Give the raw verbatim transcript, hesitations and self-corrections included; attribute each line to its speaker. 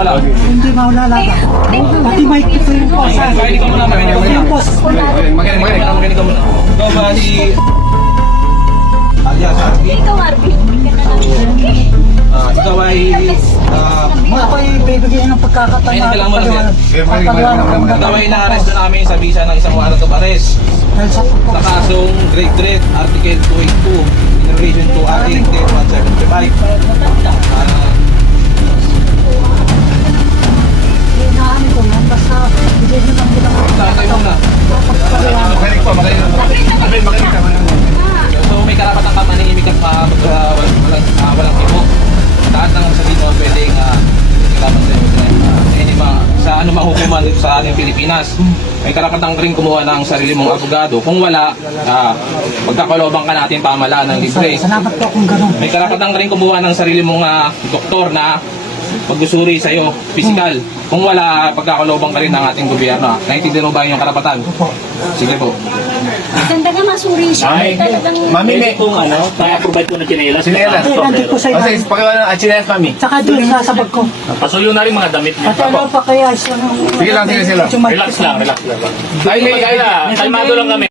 Speaker 1: mawala.
Speaker 2: Hindi mawala ka. Pati may kito yung posa.
Speaker 1: Makinig ka muna, makinig ka muna.
Speaker 2: Yung pos.
Speaker 1: Makinig, makinig, makinig ka muna. Ikaw ba si... Alias, Arby?
Speaker 3: Ikaw, Arby. Okay.
Speaker 1: Ah, ikaw ay... ah,
Speaker 2: Mga ko ibibigyan ng pagkakataon.
Speaker 1: Ayun, kailangan mo lang yan.
Speaker 2: Pagkakataon ng
Speaker 1: ikaw
Speaker 2: mga
Speaker 1: ay na-arrest na namin sa visa ng isang warrant of arrest.
Speaker 2: dahil sa
Speaker 1: Sa kasong Great Threat, Article two eighty-two, in relation to Act one seventy-five. Ah,
Speaker 2: Hinaan ko na. Basta bigyan nyo lang bilang
Speaker 1: Tatay mo na. Makinig po, makinig po. Makinig, makinig ka. So may karapatan ka manihimik at uh, uh, walang, uh, walang tipo. Lahat ng sabihin mo pwedeng uh, laban sa iyo. Uh, anima, sa anumang hukuman sa ating Pilipinas. May karapatan ka rin kumuha ng sarili mong abogado. Kung wala, uh, pagkakalobang ka natin pamalaan ng libre.
Speaker 2: Salamat po kung gano'n.
Speaker 1: May karapatan ka rin kumuha ng sarili mong uh, doktor na pagdusuri sa iyo, physical. Kung wala, pagkakalobang ka rin ng ating gobyerno. Naintindihan mo ba yung karapatan?
Speaker 2: Opo.
Speaker 1: Sige po.
Speaker 3: Ganda nga masuri siya.
Speaker 4: Ay,
Speaker 3: Talagang...
Speaker 4: Mami, may kung ano, kaya provide ko ng chinelas.
Speaker 5: Chinelas.
Speaker 2: Hindi, nandito po sa
Speaker 5: O sige,
Speaker 2: ilan.
Speaker 5: pakiwala ng chinelas, mami.
Speaker 2: Tsaka doon sa sabag ko.
Speaker 4: Pasuyo na rin mga damit niya.
Speaker 2: At ano pa kaya siya ng...
Speaker 5: Sige lang, sige, sige lang.
Speaker 4: Relax lang, relax lang.
Speaker 5: Ay, may,
Speaker 4: Kalmado lang kami.